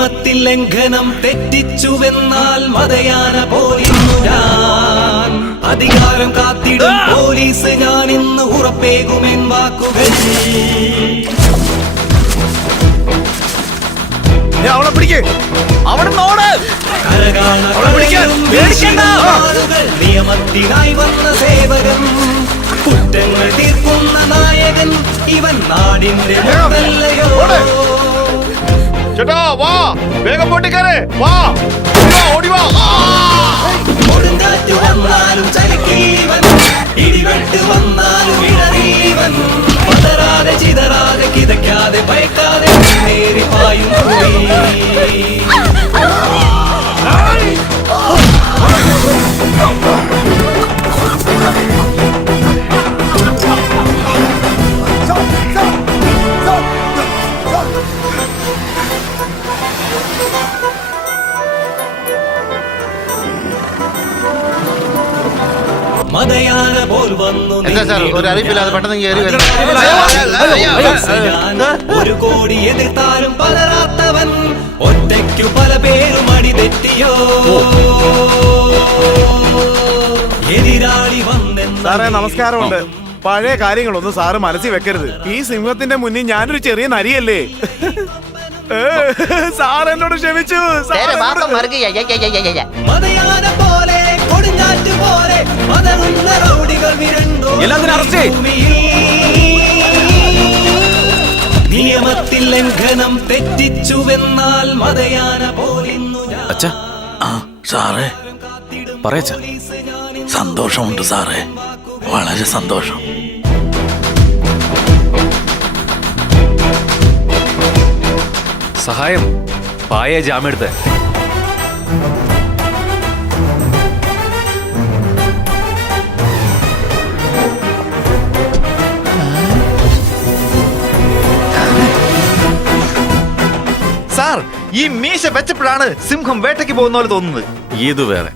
നിയമത്തിൽ ലംഘനം തെറ്റിച്ചുവെന്നാൽ മതയാന പോലിന്നു ഞാൻ. അധികാരം കാത്തിടും പോലീസ് ഞാൻ ഇന്ന് ഉറപ്പേകുമെൻ വാക്കുകൾ. അവളെ പിടിക്കേ, അവിടെ നിയമത്തിനായി വന്ന സേവകൻ, കുറ്റങ്ങൾ തീർക്കുന്ന നായകൻ, ഇവൻ നാടിന്റെ മുതല്ലയോ. ചേട്ടാ വാ, വേഗം പൊട്ടിക്കാരെ വാ, ഓടി വാ. കൊടുങ്കാറ്റ് വന്നാലും ചലിക്കീവൻ, ഇടിവെട്ട് വന്നാലും ഇടറീവൻ. പതറാതെ ചിതറാതെ കിതയ്ക്കാതെ ഭയക്കാതെ നേരി പായും മതയാന പോൽ വന്നു. ഒരു അറിയിപ്പില്ലാതെ പെട്ടെന്ന് കയറി ഒരു കോടി എതിർത്താലും പതറാത്തവൻ, ഒറ്റയ്ക്കു പല പേരും അടി തെറ്റിയോ. എതിരാളി വന്നെന്ന്. സാറേ നമസ്കാരമുണ്ട്. പഴയ കാര്യങ്ങളൊന്നും സാറ് മനസ്സിൽ വെക്കരുത്. ഈ സിംഹത്തിന്റെ മുന്നിൽ ഞാനൊരു ചെറിയ നരിയല്ലേ. സാർ എന്നോട് ക്ഷമിച്ചു. മതയാന പോലെ കൊടുങ്കാറ്റ് പോലെ മതറുന്ന റൗഡികൾ വിരണ്ടോ. നിയമത്തിൽ ലംഘനം തെറ്റിച്ചുവെന്നാൽ മതയാന പോലിന്നു ഞാൻ. സാറേ പറയച്ച. സന്തോഷമുണ്ട് സാറേ, വളരെ സന്തോഷം. സഹായം പായ ജാമ്യെടുത്ത്. സാർ, ഈ മീശ വെച്ചപ്പോഴാണ് സിംഹം വേട്ടയ്ക്ക് പോകുന്ന പോലെ തോന്നുന്നത്. ഇത് വേറെ.